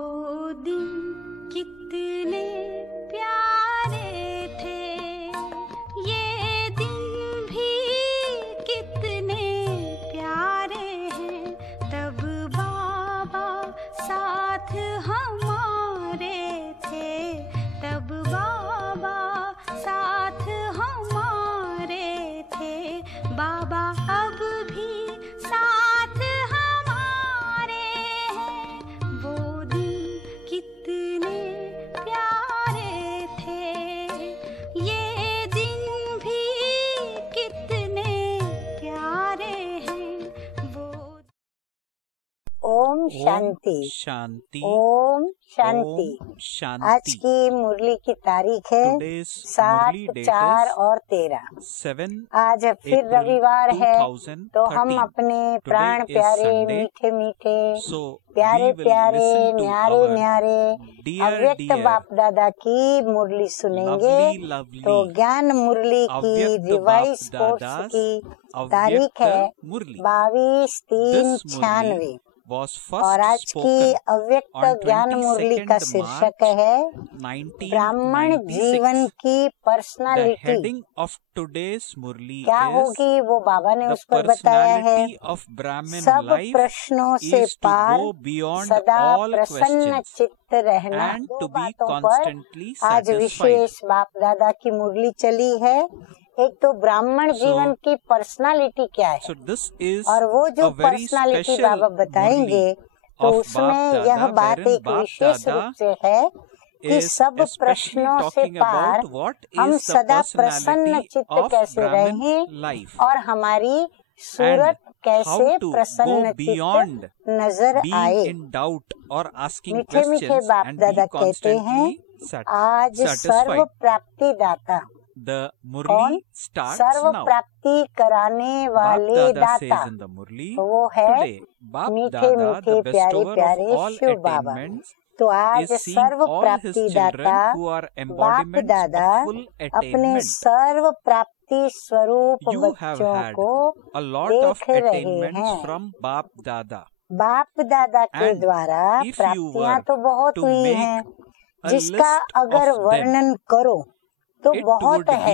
वो दिन कितने प्यारे थे, ये दिन भी कितने प्यारे हैं। तब बाबा साथ हमारे थे, तब बाबा साथ हमारे थे। बाबा अब भी साथ हमारे हैं, वो दिन कितने प्यारे थे, ये दिन भी कितने प्यारे हैं। वो ओम शांति, शांति, ओम शांति। ओम शांति। आज की मुरली की तारीख है 7/4/13। 7 आज फिर April रविवार है, 2013. तो हम अपने प्राण is प्यारे Sunday. मीठे मीठे So प्यारे we will प्यारे listen to न्यारे our न्यारे dear, अव्यक्त dear, बाप दादा की मुरली सुनेंगे। lovely, lovely, तो ज्ञान मुरली की अव्यक्त रिवाइज बाप कोर्स दादा's की अव्यक्त तारीख है मुरली। 22/3/96 was first और आज की spoken अव्यक्त on ज्ञान मुरली का 22nd शीर्षक March है 1996. ब्राह्मण जीवन की The personality. heading of today's Murli क्या is होगी वो बाबा ने the उस पर बताया है। personality of Brahmin सब life प्रश्नों से is to par go beyond सदा all प्रसन्न questions चित्त रहना। and दो to be बातों पर constantly आज satisfied. विशेष बाप दादा की मुरली चली है। एक तो ब्राह्मण जीवन की पर्सनालिटी क्या है, So this is और वो जो a very पर्सनालिटी special बाबा बताएंगे Murli तो of उसमें Bap यह Dada, बात wherein एक Bap विशेष Dada रूप से है कि is सब especially प्रश्नों से talking पार about what हम is the सदा प्रसन्न personality चित्त of कैसे Brahmin रहें life और हमारी सूरत कैसे how to प्रसन्न go beyond चित्त नजर being आए। in doubt or asking मीठे मीठे questions बाप and दादा be कहते हैं constantly आज सर्व satisfied. प्राप्ति दाता The कौन? Murli starts सर्व now. प्राप्ति कराने Bap वाले Dada दाता says in the Murli वो है today, Bap मीठे Dada, मीठे the प्यारे bestower of प्यारे all शिव बाबा। attainments, तो आज is seeing serve all his प्राप्ति children दाता who are बाप embodiments दादा of full अपने attainment. सर्व प्राप्ति स्वरूप You have बच्चों had को a lot of देख रहे attainments हैं। from Bap Dada. बाप दादा के And द्वारा if you प्राप्तियां were तो बहुत to हुई make हैं, a जिसका list अगर of them, वर्णन करो तो it बहुत would है, be a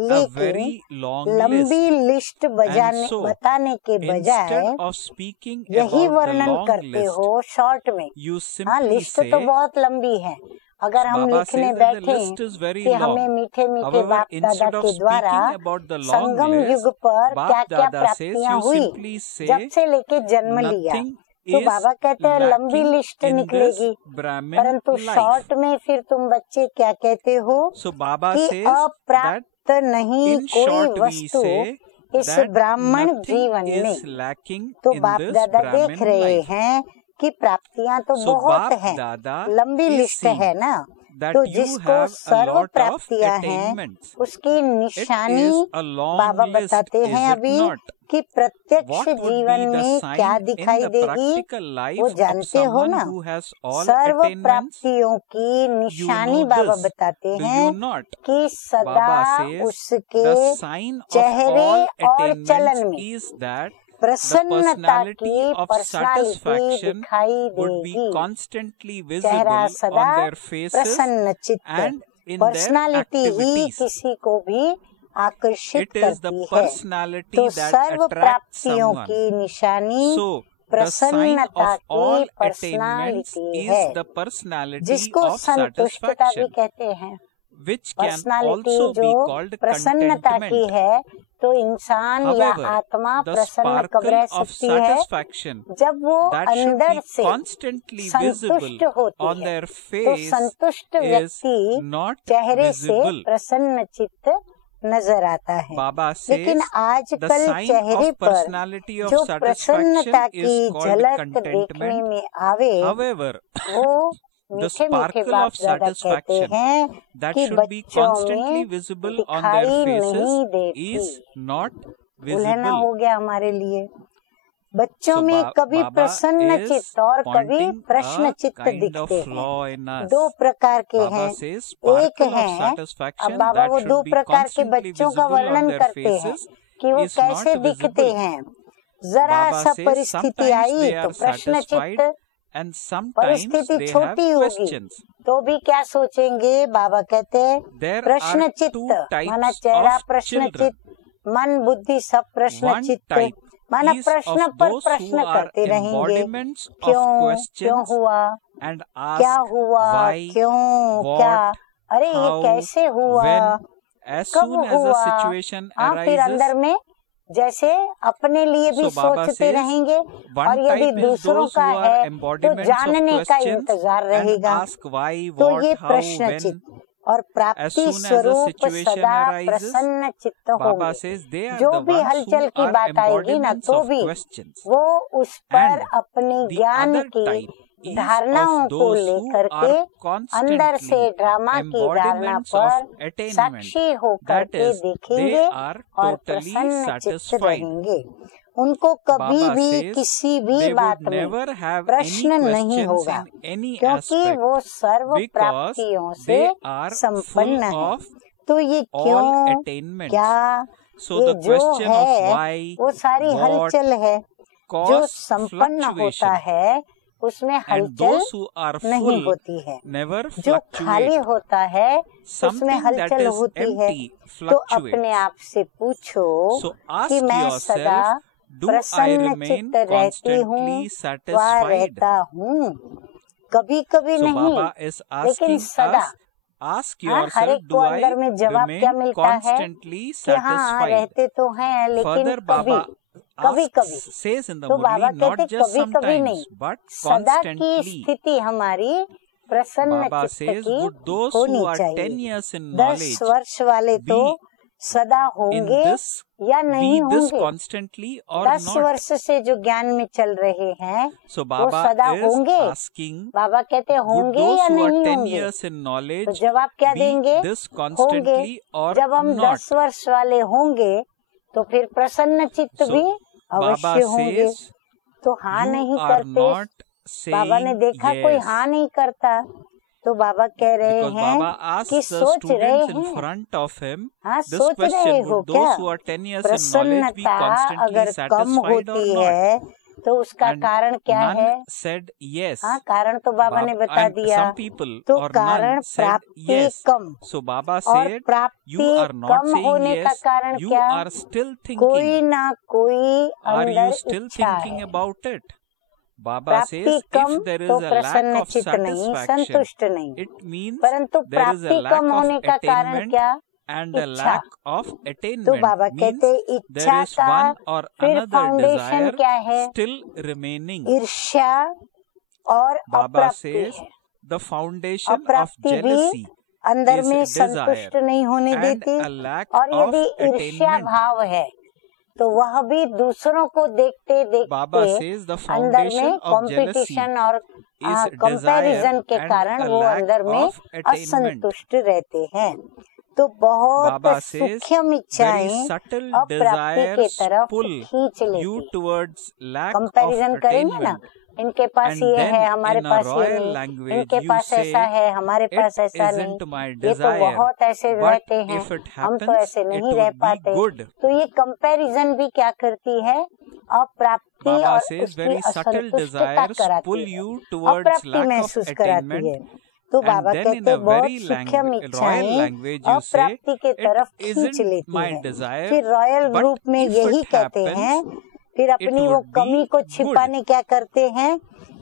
लेकिन very long list. लंबी लिस्ट And so, बताने के बजाय instead of speaking यही about the वर्णन long करते list, हो शॉर्ट में। you हाँ, simply लिस्ट say, तो बहुत लंबी है। अगर हम Baba लिखने says that the बैठे list is very कि long. हमें मीठे मीठे However, बाप दादा instead of के द्वारा speaking about the long Sangam list, युग पर Bap क्या क्या Dada says, प्राप्तियां you हुई simply say, जब से लेके जन्म लिया। nothing तो is बाबा कहते हैं लंबी lacking लिस्ट in this निकलेगी, Brahmin परंतु life. शॉर्ट में फिर तुम बच्चे क्या कहते हो So Baba कि says that अप्राप्त नहीं in कोई short we वस्तु say इस that ब्राह्मण nothing जीवन में। is lacking तो in बाप this दादा देख Brahmin रहे life. हैं कि प्राप्तियां तो So बहुत Bap हैं, Dada लंबी is लिस्ट seeing है ना। that तो you जिसको have a serve lot of प्राप्तियां हैं attainments. उसकी It निशानी is a long Baba list, बताते is हैं it अभी not? कि प्रत्यक्ष What would जीवन be the में sign क्या in दिखाई the देगी practical life वो of जानते हो someone ना। who has all serve attainments? प्राप्तियों की You निशानी know बाबा this, बताते do हैं you not? कि सदा Baba says उसके the sign of चेहरे all और चलन attainments में is that the प्रसन्नता personality की of पर्सनालिटी satisfaction दिखाई would be देगी। constantly चेहरा visible सदा on their faces प्रसन्न चित्त, and in their personality he activities. किसी को भी आकर्षित It is the करती है। personality तो that सर्व attracts प्राप्तियों someone. की निशानी So, the sign प्रसन्नता of all की attainments पर्सनालिटी is है, the personality जिसको of संतुष्टता भी satisfaction, कहते हैं। which can personality also be जो called प्रसन्नता की contentment. है, तो इंसान या However, आत्मा the प्रसन्न कब sparkle रह of सकती है satisfaction जब वो that should अंदर be से constantly संतुष्ट visible होती on है। their तो face संतुष्ट is व्यक्ति not चेहरे से visible. प्रसन्न चित्त नजर आता है। Baba लेकिन says आजकल the sign चेहरे of पर personality of जो satisfaction प्रसन्नता is की called झलक देखने contentment. में आवे However, वो the मीठे मीठे sparkle बाप of दादा कहते satisfaction हैं that कि should be बच्चों constantly में visible on their दिखाई नहीं faces देती। is not उलहना हो visible. गया हमारे लिए। बच्चों So में कभी Baba प्रसन्न is चित्त और कभी pointing प्रश्न a चित्त kind of दिखते हैं। flaw in us. दो प्रकार के Baba हैं। says एक sparkle of है, अब satisfaction बाबा that वो दो should be प्रकार के constantly बच्चों का visible on वर्णन their करते हैं faces कि वो is कैसे not दिखते visible. हैं। जरा Baba सा says परिस्थिति sometimes आई they तो are प्रश्न satisfied चित्त and sometimes परिस्थिति they have छोटी होगी questions. तो भी क्या सोचेंगे? बाबा कहते हैं There प्रश्न are चित्त, two types माना चेहरा of प्रश्न children. चित्त, मन बुद्धि सब प्रश्न One चित्त, type माना is प्रश्न of पर those प्रश्न who are करते रहेंगे, embodiments of क्यों क्यों questions हुआ, and क्या ask हुआ, why, क्यों what, क्या, अरे ये how, कैसे हुआ, when. As कब soon as a हुआ, situation हाँ फिर arises, अंदर में जैसे अपने लिए भी So Baba सोचते says, रहेंगे one और यदि type is दूसरों those का who are है तो embodiments of जानने का questions इंतजार and रहेगा। ask why, तो what, ये how, प्रश्न when. चित्त और As प्राप्ति soon as a स्वरूप situation सदा arises, प्रसन्न चित्त Baba होंगे। says they are जो the भी ones हलचल who की are बात आएगी ना embodiments तो of भी questions. वो उस पर And अपने the ज्ञान other की type is धारणाओं of को those who लेकर के are अंदर से constantly ड्रामा की धारणा embodiments of पर attainment. साक्षी होकर That के is, they देखेंगे are और totally प्रसन्न चित्त satisfied. रहेंगे। उनको कभी Baba भी says किसी भी they बात would में never have any प्रश्न नहीं questions होगा, in any क्योंकि aspect वो सर्व because प्राप्तियों से they are full संपन्न है। of तो ये all क्यों attainments. क्या, So ये the जो question of है why, वो सारी what, हलचल है। जो cause संपन्न होता fluctuation, है उसमें and हलचल those who are नहीं full होती है। never जो खाली fluctuate. होता है उसमें Something that हलचल is होती है। empty तो अपने fluctuates. आप से पूछो So कि ask मैं सदा yourself, do I प्रसन्न remain चित्त रहती हूँ constantly व satisfied? रहता हूँ? कभी कभी So नहीं, Baba is लेकिन asking सदा। us, ask हाँ, हर yourself, एक को do I अंदर में जवाब क्या remain मिलता है constantly कि हाँ satisfied? रहते तो हैं, लेकिन Further, कभी Baba कभी कभी says in the तो बाबा Murli, not कहते just कभी कभी नहीं, sometimes, but सदा की constantly. स्थिति हमारी प्रसन्न Baba चित्त says, की would those होनी who are 10 चाहिए। years in 10 knowledge वर्ष वाले तो be सदा in होंगे this, या be नहीं this होंगे। constantly or 10 not? वर्ष से जो ज्ञान में चल रहे हैं So वो Baba सदा is होंगे। asking, बाबा कहते would होंगे those या who are नहीं 10 होंगे? years in तो knowledge जवाब क्या be देंगे? this होंगे। constantly or जब हम not? 10 वर्ष वाले होंगे तो फिर प्रसन्न चित्त So भी Baba अवश्य होंगे। says, तो हाँ you नहीं are करते। not बाबा ने saying देखा कोई yes. हाँ नहीं करता तो बाबा कह रहे Because हैं Baba asks कि the सोच रहे students in हैं, front of him हाँ this सोच रहे question, हो would क्या? those who are 10 years in knowledge be प्रसन्नता constantly अगर कम satisfied or होती not? है तो उसका And कारण क्या none है? said yes. हाँ कारण तो बाबा ने बता And दिया। some people तो or कारण none said प्राप्ति yes. कम, So Baba और said, you प्राप्ति are not कम saying होने का yes, कारण you क्या? are still कोई thinking. ना कोई Are अंदर you still इच्छा thinking है। about it? Baba प्राप्ति says, come if there is तो a lack प्रसन्न of चित्त नहीं, satisfaction, संतुष्ट नहीं। it means परंतु there is a प्राप्ति lack कम of होने का कारण attainment क्या? and a इच्छा। lack of तो attainment बाबा means कहते इच्छा there is का one or फिर another फाउंडेशन desire क्या है? still remaining. ईर्ष्या और Baba अप्राप्ति says है। the foundation of अप्राप्ति भी jealousy अंदर is में desire संतुष्ट नहीं होने and देती, a lack और of यदि ईर्ष्या attainment. भाव है तो वह भी दूसरों को देखते Baba देखते says the अंदर में foundation of jealousy कंपटीशन और is कंपैरिजन desire के and कारण a वो lack अंदर में of attainment. असंतुष्ट रहते हैं। तो बहुत Baba says सूक्ष्म very इच्छाएं subtle अप्राप्ति के desires तरफ pull खींच you लेती। towards lack of कंपैरिजन करेंगे ना, attainment. इनके पास And ये then है हमारे in a पास ये royal नहीं, language इनके you पास say, ऐसा है हमारे पास it ऐसा नहीं, isn't my ये तो desire, बहुत ऐसे but रहते हैं, if it हम तो happens, ऐसे it नहीं रह would be पाते। good. तो ये कंपैरिजन भी क्या करती है? अप्राप्ति Baba और says उसकी very subtle असंतुष्टता desires कराती pull है, you towards अप्राप्ति lack of महसूस कराती attainment. है। तो And बाबा then in कहते a बहुत very सूक्ष्म royal इच्छाएं language you say, अप्राप्ति के तरफ it खींच isn't लेती my है। desire, फिर रॉयल but रूप में if यही it कहते happens, हैं, फिर अपनी it वो would be कमी को good. छिपाने क्या करते हैं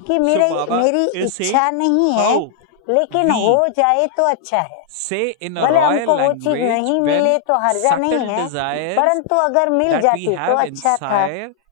कि Baba मेरी is saying इच्छा नहीं है, how लेकिन we हो जाए तो अच्छा है। say in a भले royal हमको वो चीज language नहीं मिले when तो हर्जा नहीं subtle है, desires परंतु अगर मिल that we जाती तो have अच्छा था।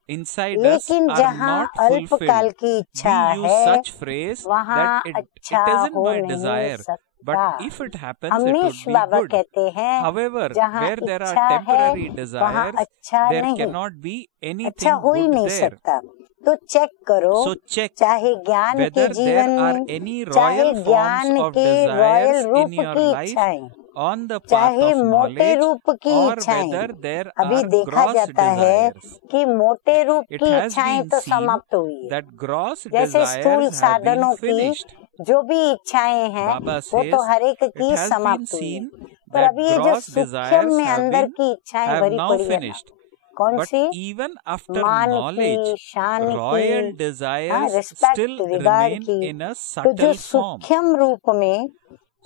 inside us लेकिन are जहाँ not अल्पकाल fulfilled. की इच्छा We use है such phrase वहाँ that it अच्छा isn't हो my नहीं desire, सकता। but if it happens, it would Amrish be Baba good. कहते हैं However, जहाँ where there are इच्छा है temporary वहाँ desires, अच्छा there नहीं, cannot be अच्छा anything हो ही good नहीं there. सकता। तो चेक करो, So check चाहे ज्ञान के whether जीवन there are में, any चाहे royal forms ज्ञान of के रॉयल desires रूप in your की life इच्छाएं, on the path चाहे of मोटे knowledge, रूप की or इच्छाएं। whether there अभी are देखा gross जाता है desires. कि मोटे रूप It की has इच्छाएं been तो seen समाप्त हुई है, that gross जैसे स्थूल desires have been साधनों की finished. जो भी इच्छाएं हैं Baba वो तो says हर एक it की has been समाप्त हुई है, seen पर that अभी ये जो gross सूक्ष्म desires में अंदर की इच्छाएं have भरी now पड़ी है ना, finished. कौन But सी? even after मान knowledge, की, शान royal की, desires respect, still regard remain की। in a तो जो subtle form. सूक्ष्म रूप में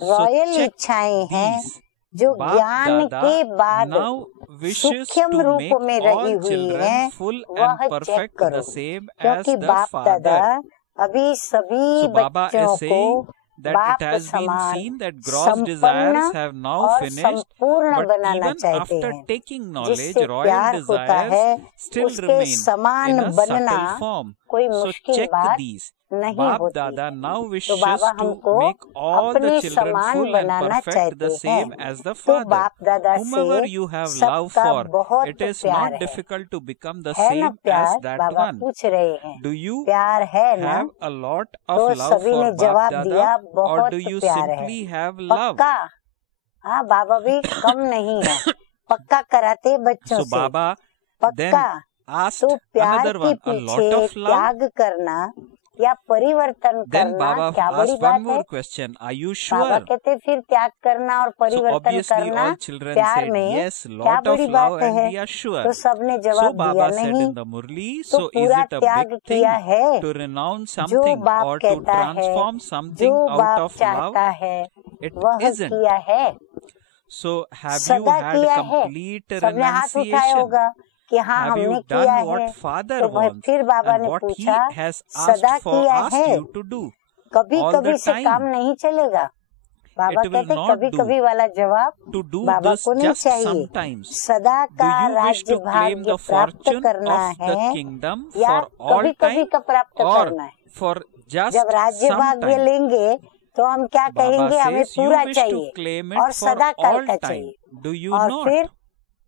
So रॉयल check इच्छाएं हैं, these. जो Bap ज्ञान Dada के बाद now wishes सूक्ष्म to रूप make में रही all हुई children हैं, full वह and चेक perfect करो। the same as क्योंकि the बाप दादा Father. अभी सभी So Baba बच्चों is को saying that it बाप has been समान seen that gross संपन्न desires have now और finished, संपूर्ण but बनाना even चाहते after हैं। taking knowledge, जिससे royal प्यार होता है, desires still उसके remain समान in a बनना subtle form. कोई So मुश्किल check बात these. नहीं Bap होती Dada है। now तो wishes बाबा to हमको make all the अपने children समान full and बनाना perfect चाहते the same हैं। as the तो Father. बाप दादा Whomever से you have love सबका for, बहुत it is प्यार not है। difficult to become the है ना same as प्यार? that Baba one. पूछ रहे हैं, Do you प्यार है ना? have a lot तो of love सभी for ने Bap जवाब Dada, दिया, or बहुत do you प्यार है। simply have love? पक्का? हाँ, बाबा भी कम नहीं है, पक्का कराते बच्चों So से। Baba then पक्का। asked तो प्यार another के one, a lot पीछे of love? त्याग करना या परिवर्तन Then करना Baba क्या बड़ी asked बात one है? more question, are you Baba sure? कहते फिर त्याग करना और So परिवर्तन obviously करना all children प्यार said में yes, क्या lot of बड़ी love बात and है? we are sure. तो सबने So जवाब दिया Baba said नहीं। in the Murli, तो so is पूरा it a त्याग big किया thing है। to renounce जो something बाप or to कहता है, transform something जो out बाप of love? चाहता है, It वह isn't. किया है, So have you सदा had किया है। complete सबने हाथ उठाया renunciation? होगा कि हाँ Have you हमने किया done है। what Father तो wants फिर बाबा and ने what He पूछा, has asked सदा किया asked है, you to do कभी all कभी the से काम time? नहीं चलेगा। बाबा It will कहते not कभी do. कभी वाला जवाब To do बाबा this को नहीं just चाहिए। sometimes. सदा Do का you wish राज्य to claim भाग्य the प्राप्त fortune करना of the है kingdom या for all कभी कभी time का प्राप्त or करना है? for just जब राज्य some भाग्य time? लेंगे तो हम क्या Baba कहेंगे, हमें says you पूरा wish to चाहिए claim और it for सदा काल all का time. चाहिए। Do you और not? फिर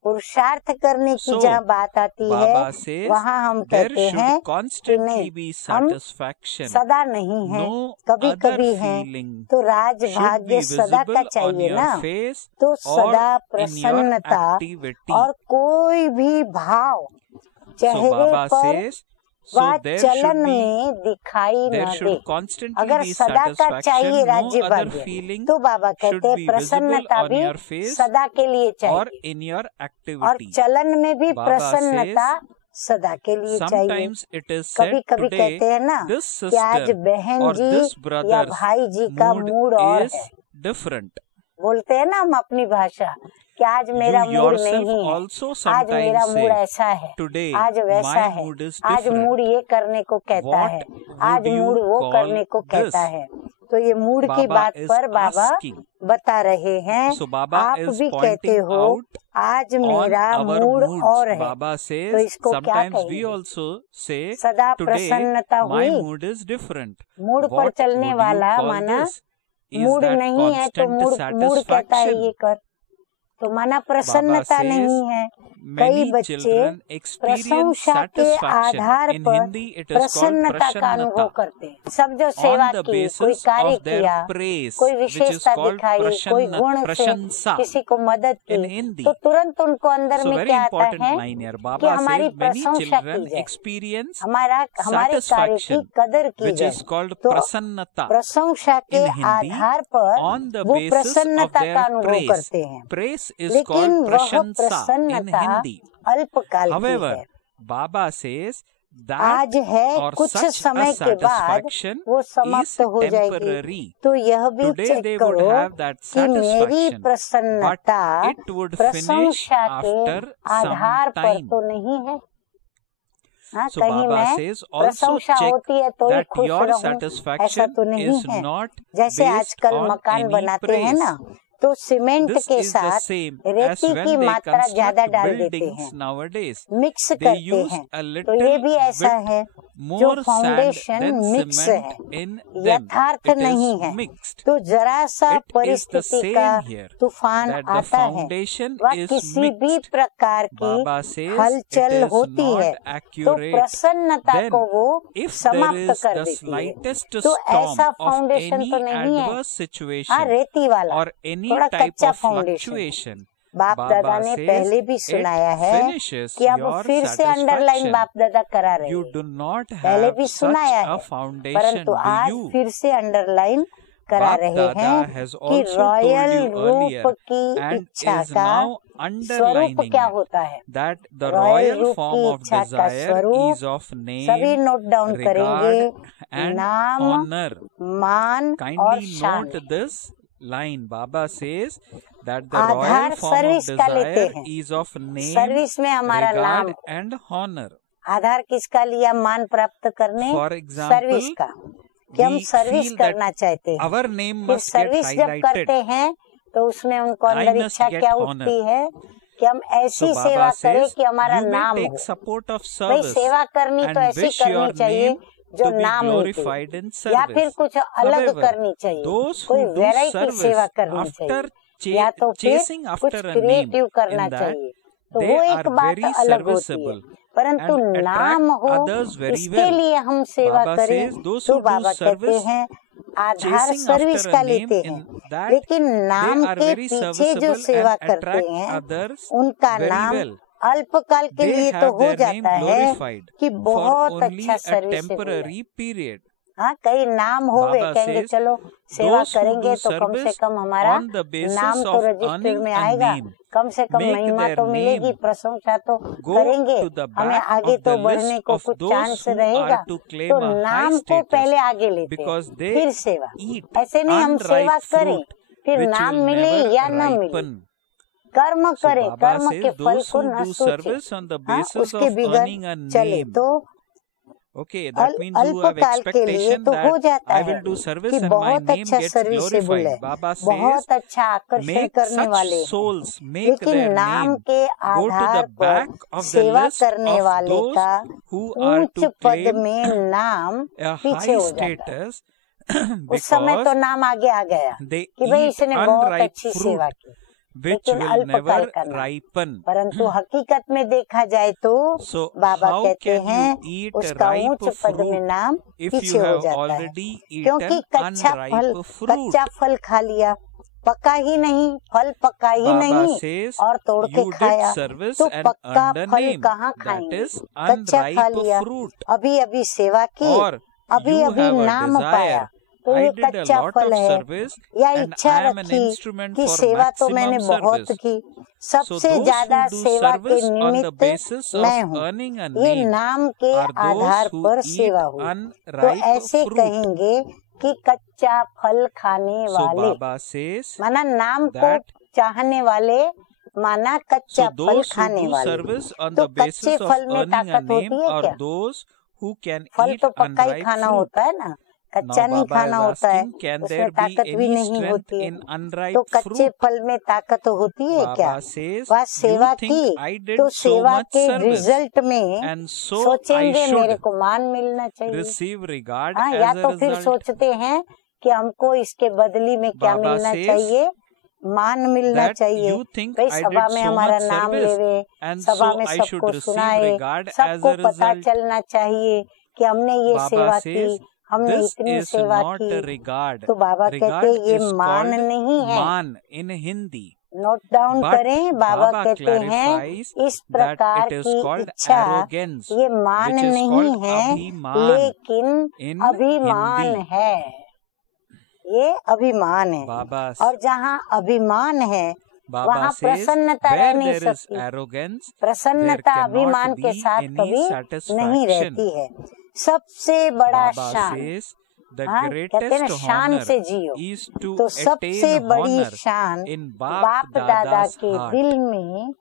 पुरुषार्थ करने की So, जहाँ बात आती है, Baba says वहाँ हम there कहते should हैं कि constantly नहीं, be हम satisfaction. सदा नहीं है, No कभी other कभी है। feeling तो राज should भाग्य be सदा का visible on चाहिए your ना। face तो or सदा in your प्रसन्नता activity. और कोई भी भाव So चेहरे Baba पर says, so व there should चलन be में दिखाई न there दे। should constantly अगर be सदा का चाहिए satisfaction. राज्य No other भाग्य, feeling तो बाबा should कहते हैं be visible प्रसन्नता on भी your face सदा के लिए or चाहिए in your और activity. चलन में भी Baba प्रसन्नता says, सदा के लिए चाहिए। sometimes it is कभी said कभी today कहते हैं ना this कि आज sister बहन or जी this या brother's भाई जी का mood मूड और is है। different. बोलते हैं ना हम अपनी भाषा कि आज मेरा You मूड yourself नहीं है, also आज मेरा sometimes मूड say, ऐसा है, today आज वैसा my है, mood is आज different. मूड ये करने को कहता What है, would आज you मूड वो call करने को कहता this? है। तो ये मूड की Baba बात is पर बाबा asking. बता रहे हैं। So Baba आप is भी कहते pointing हो out आज on मेरा our मूड moods. और है, Baba तो says इसको क्या sometimes we कहेंगे? also say सदा today प्रसन्नता my हुई। mood is different. मूड पर What चलने would you वाला call माना this? Is मूड that नहीं है तो constant मूड कहता है ये satisfaction? कर, तो माना Baba प्रसन्नता says नहीं है। कई many बच्चे children experience प्रशंसा के satisfaction. आधार In पर Hindi it is called प्रसन्नता का अनुभव prasannata. करते हैं। सब जो सेवा On the की, कोई basis कार्य of their किया, praise, कोई which is विशेषता called दिखाई, कोई गुण से prashansa किसी को मदद in की, Hindi. तो तुरंत उनको अंदर So में very क्या आता important है line here. कि Baba हमारी says many प्रशंसा children की जाए, experience हमारे कार्य की satisfaction, कदर की which जाए। is called तो prasannata प्रशंसा के in Hindi. आधार पर On the वो basis of प्रसन्नता का their अनुभव praise. करते हैं, Praise is लेकिन called वह prashansa in प्रसन्नता Hindi. अल्पकाल की However, है। Baba says that आज है, or कुछ such a समय के बाद satisfaction वो is समाप्त हो जाएगी। temporary. तो यह भी Today चेक they would करो have that कि मेरी satisfaction, प्रसन्नता but it would finish प्रशंसा के after आधार some पर time. तो नहीं है। हाँ, So कहीं Baba मैं says also प्रशंसा check होती है तो ही that खुश your रहूं, ऐसा satisfaction तो नहीं is है। not जैसे based आजकल on मकान any बनाते हैं praise. ना, तो सीमेंट This के is the साथ same as रेती when की they मात्रा ज्यादा construct डाल देते हैं, buildings nowadays. मिक्स They करते use हैं। a तो little ये भी ऐसा bit है, जो more sand foundation than mix cement है, in them. यथार्थ It नहीं is है। mixed. तो जरा सा It is the परिस्थिति का same here, तूफान that the आता है, foundation वह is किसी भी mixed. प्रकार की Baba says हलचल it is होती है, not तो accurate. प्रसन्नता Then, को वो if there समाप्त is कर the देती है। slightest तो storm ऐसा of फाउंडेशन any तो नहीं है, adverse हाँ, situation रेती वाला or any थोड़ा type कच्चा of फाउंडेशन। fluctuation, बाप दादा Baba ने says पहले भी it सुनाया है finishes कि अब your फिर से अंडरलाइन satisfaction. बाप दादा करा रहे You हैं। do not पहले have भी such सुनाया a है, foundation, परंतु do आज you? फिर से अंडरलाइन करा Bap रहे Dada हैं has कि also told royal you earlier रूप की and इच्छा is का now स्वरूप underlining क्या it, होता है। that the रॉयल royal रूप form की of इच्छा का desire स्वरूप is of सभी name, नोट डाउन करेंगे, regard and नाम, honor. मान और Kindly शान। note this line. Baba says that the Aadhaar royal form of service का लेते desire हैं। is of name, सर्विस में हमारा नाम, regard and honor. आधार किसका लिया, मान प्राप्त करने, For सर्विस example, का, कि हम we सर्विस feel that करना चाहते हैं। our name फिर must get सर्विस जब करते highlighted. हैं तो उसमें उनको I अंदर must इच्छा get क्या honor. उठती है कि हम ऐसी So सेवा Baba करें says कि हमारा you may नाम take हो। support of भाई service सेवा करनी and तो ऐसी wish your करनी चाहिए name जो to be नाम निकले, glorified in या फिर service. कुछ अलग However, करनी चाहिए, those कोई who do वैरायटी service सेवा करनी after चाहिए, या तो फिर chasing कुछ after a name, क्रिएटिव करना in that चाहिए, तो they वो are एक बात very अलग होती है। serviceable परंतु and attract नाम हो others very इसके well. लिए हम सेवा Baba करें, says those तो who do बाबा कहते service हैं आधार chasing सर्विस after का a name, लेते हैं, in that लेकिन they नाम are के very पीछे जो serviceable सेवा and करते attract हैं others उनका very नाम well. अल्पकाल के They लिए तो have हो their name जाता है glorified कि for बहुत only अच्छा a सर्विस है। temporary period. हाँ, कई नाम हो गए, Baba कहेंगे says चलो सेवा those who करेंगे do तो कम से service कम हमारा on the basis नाम तो of रजिस्टर earning में a आएगा, name, कम से कम make महिमा their तो मिलेगी, name प्रशंसा तो go करेंगे, to the हमें back आगे of तो the बढ़ने list को of कुछ those चांस who रहेगा, are to claim तो a high नाम को पहले status आगे लेते हैं, because they फिर सेवा। eat ऐसे नहीं हम सेवा unripe करें fruit फिर which नाम will मिले never या न मिले, ripen. कर्म So करें, Baba कर्म के says फल those को who न do सोचे, service on the हाँ, basis उसके of बिगड़ earning a चले name. तो Okay, that means you have अल्पकाल के लिए expectation तो हो that जाता I है will do service कि and my बहुत name अच्छा gets सर्विसेबल है, glorified. Baba says, बहुत अच्छा आकर्षण make करने such वाले हैं, souls make लेकिन their नाम name के go to आधार the पर back of the सेवा list करने of वाले those का who are ऊंच to पद claim में नाम a पीछे high हो जाता है। status उस समय तो because नाम आगे आ गया they कि भाई eat इसने बहुत unripe अच्छी fruit सेवा की, which लेकिन will अल्पकाल never का नाम। ripen. परंतु हकीकत में देखा जाए तो So बाबा how कहते can हैं you eat उसका ripe ऊंच पद में fruit नाम if पीछे you हो have जाता है, already क्योंकि eaten unripe fruit? कच्चा फल खा लिया, पका ही नहीं, फल पका ही Baba नहीं says और तोड़ के you did खाया, service तो and पक्का earned a फल name, कहाँ that खाएंगे, is कच्चा खा unripe लिया, fruit. अभी अभी सेवा की, Or अभी you अभी have a नाम पाया, desire, तो I ये did a कच्चा lot फल of है, service या and इच्छा I am an रखी instrument कि for सेवा तो मैंने maximum बहुत service. की, So सबसे those ज्यादा who do सेवा के service on the निमित्त basis of मैं हूँ, earning a ये name नाम के are आधार those who पर eat सेवा हुई, तो unripe ऐसे fruit. कहेंगे कि कच्चा फल खाने So वाले, Baba says माना नाम को that चाहने वाले, माना कच्चा so फल those who खाने do वाले, service on तो the basis कच्चे of फल में earning a ताकत name होती है are क्या? those who can फल eat तो पक्का ही unripe खाना fruit. होता है ना, कच्चा Now नहीं Baba खाना is होता है, asking, can उसमें there be ताकत भी any नहीं strength होती है, in unripe तो कच्चे fruit? फल में ताकत होती है क्या? Baba says, वह you सेवा think की I did तो so सेवा much के service रिजल्ट में and so I सोचेंगे मेरे should को मान मिलना चाहिए, receive regard हाँ, या as a तो फिर result. सोचते हैं कि हमको इसके बदली में क्या Baba मिलना says चाहिए, मान मिलना that चाहिए, you think भाई I सभा did में so हमारा much नाम service लेवे, and सभा so में I should सबको receive सुनाए, regard as सबको a पता result. चलना चाहिए कि हमने ये Baba सेवा says की, हमने this इतनी is सेवा not की, a regard. तो बाबा कहते Regard ये is मान called नहीं है, मान in Hindi. Note down But करें, बाबा Baba कहते हैं clarifies इस that प्रकार it is की called इच्छा arrogance, ये मान which is नहीं called है, abhiman लेकिन in अभिमान Hindi. है, ये अभिमान है, Baba और जहाँ अभिमान है Baba वहाँ says प्रसन्नता रह where नहीं there is सकती, arrogance, there प्रसन्नता अभिमान cannot के be साथ any कभी नहीं satisfaction. रहती है। सबसे बड़ा Baba शान, says the हाँ, कहते हैं ना greatest शान honor से जियो, is to तो सबसे attain बड़ी honor शान in बाप Bap दादा Dada's के heart. दिल में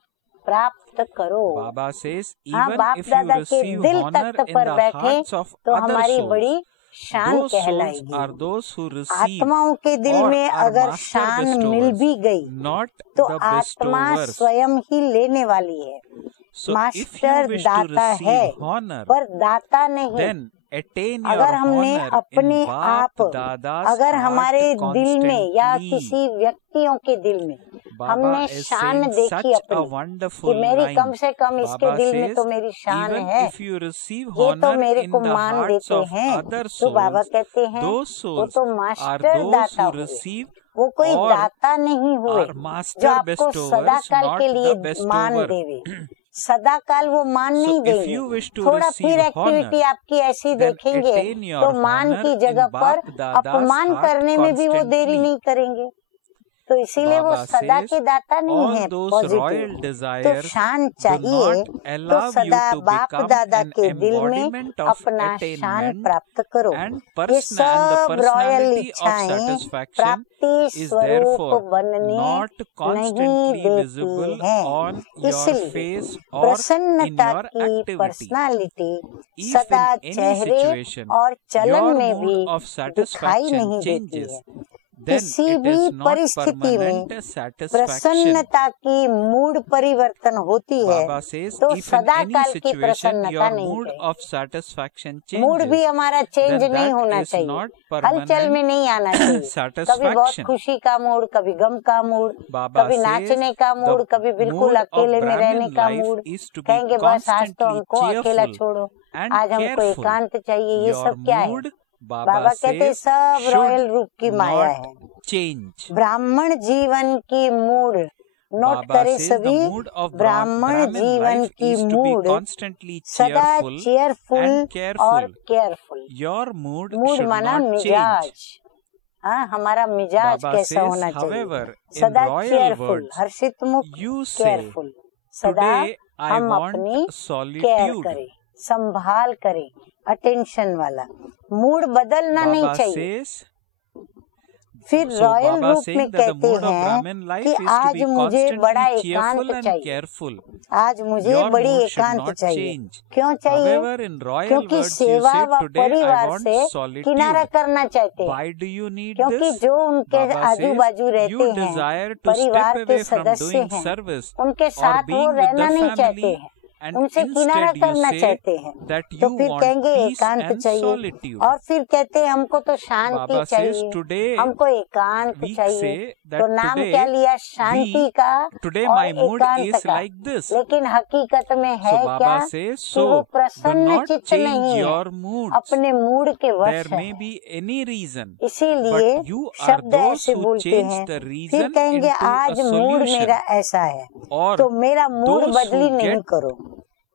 प्राप्त करो। Baba says हाँ, even बाप if you दादा के receive दिल honor तख्त in पर the बैठे hearts of तो other हमारी souls, बड़ी शान those souls कहलाएगी। are those who receive आत्माओं के दिल or में are अगर master शान मिल bestowers, भी गई not तो the आत्मा bestowers. स्वयं ही लेने वाली है। So if you master wish to दाता है receive honor, पर दाता नहीं। then attain your अगर हमने honor अपने in Bap आप Dada's अगर heart हमारे दिल में या constantly. किसी व्यक्तियों के दिल में Baba हमने is शान saying देखी such a अपनी कि wonderful मेरी line. कम से कम इसके Baba दिल में says तो मेरी शान even है, if you receive ये तो honor मेरे in को the मान hearts देते of हैं। other तो बाबा souls, कहते हैं those वो souls तो are मास्टर those दाता who हुए, receive वो कोई or दाता नहीं हुए are जो master आपको bestowers, सदा काल not के लिए the मान bestower. देवे। सदा काल वो मान So नहीं if देंगे। you wish to थोड़ा receive फिर एक्टिविटी honor, आपकी ऐसी then देखेंगे attain your तो मान honor की in जगह पर Bap Dada's अपमान heart करने में भी वो देरी constantly. नहीं करेंगे। तो इसीलिए वो Baba सदा says, के दाता नहीं all है those पॉजिटिव। royal तो desires शान do चाहिए not तो allow you सदा to बाप become दादा an के दिल में embodiment of अपना शान attainment, प्राप्त करो। and ये the सब रॉयल personality of इच्छाएं satisfaction प्राप्ति is स्वरूप therefore बनने not नहीं constantly देती visible है। on your इसलिए face or in प्रसन्नता your की activity. पर्सनालिटी If सदा in any चेहरे situation और चलन your में mood भी of दिखाई satisfaction नहीं देती changes, है। then किसी it भी is not परिस्थिति में permanent satisfaction. प्रसन्नता की मूड परिवर्तन होती है Baba says, तो if in सदा any काल की situation प्रसन्नता your नहीं mood करेगी। of satisfaction मूड भी changes, हमारा चेंज then नहीं that होना is चाहिए, not हलचल में permanent नहीं आना चाहिए। कभी बहुत satisfaction. खुशी का मूड, कभी गम का मूड, Baba कभी says नाचने का मूड, the कभी बिल्कुल mood of अकेले में रहने Brahmin का life mood. is to be कहेंगे बस आज तो constantly हमको अकेला cheerful छोड़ो, and आज हमको careful. एकांत चाहिए। ये Your सब क्या है? mood, बाबा Baba कहते हैं says, सब रॉयल रूप की should माया not है। change. ब्राह्मण जीवन की मूड नोट Baba करे says the सभी, mood of ब्राह्मण Brahmin जीवन life की is to be mood constantly सदा cheerful चेयरफुल and और careful. Careful. Your mood mood should माना not मिजाज। change. हाँ, हमारा मिजाज Baba कैसा says, होना चाहिए? however, in सदा royal चेयरफुल, words, हर्षित मुख, you say, केयरफुल। सदा today I हम want अपनी केयर solitude. करें, संभाल करें, अटेंशन वाला। मूड बदलना नहीं Baba चाहिए। says, फिर so रॉयल Baba रूप saying में that the कहते mood of हैं Brahmin life कि is to आज be मुझे बड़ा constantly एकांत cheerful and चाहिए, careful. आज मुझे Your बड़ी mood should एकांत not चाहिए। change. क्यों चाहिए? However, in royal क्योंकि words you सेवा say, व today I परिवार want से किनारा solitude. करना चाहते हैं। Why do you need क्योंकि this? जो उनके Baba आजू says, बाजू रहते you हैं, desire to परिवार step के away from सदस्य doing हैं, service उनके or साथ वो being with रहना the नहीं चाहते family, हैं, and उनसे किनारा instead you करना say चाहते हैं। that तो you फिर want कहेंगे peace एकांत and चाहिए, solitude. और फिर कहते हैं हमको तो शांति Baba says, चाहिए, today हमको एकांत we चाहिए। say that तो नाम today क्या लिया? शांति का today और my mood एकांत is का। like this. लेकिन हकीकत में है So क्या Baba says, कि वो so do प्रसन्न not चित्त change नहीं है, your moods. अपने मूड के वश There है। may be any reason, इसीलिए but you are शब्द those ऐसे who बोलते change हैं, the फिर reason कहेंगे into a आज मूड solution, मेरा ऐसा है, or तो मेरा मूड those बदली who नहीं get करो।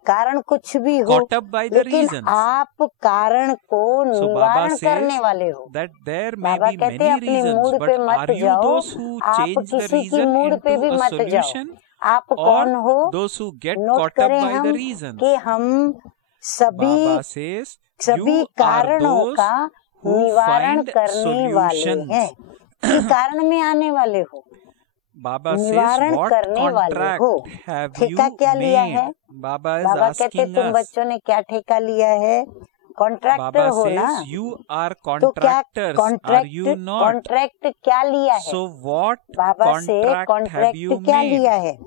कारण कुछ भी हो, caught up by the लेकिन reasons. आप कारण को So Baba निवारण करने says वाले हो। that there may Baba be कहते many हैं अपने reasons, मूड पे but मत are you जाओ, those who आप change the किसी की reason मूड पे भी into a मत जाओ। solution, आप कौन हो? or those who get note caught up करें by हम the reasons? कि हम सभी Baba says सभी you are कारणों those का who निवारण find करने वाले solutions. हैं, कि कारण में आने वाले हो, Baba says, निवारण what करने वाले contract हो। have ठेका you क्या लिया made? है? Baba is बाबा कहते asking तुम us. बच्चों ने क्या ठेका लिया है? कॉन्ट्रैक्टर Baba हो ना? says, you are तो क्या contractors, are you not? Contract क्या लिया है? So what बाबा से contract have कॉन्ट्रैक्ट you क्या made? लिया है?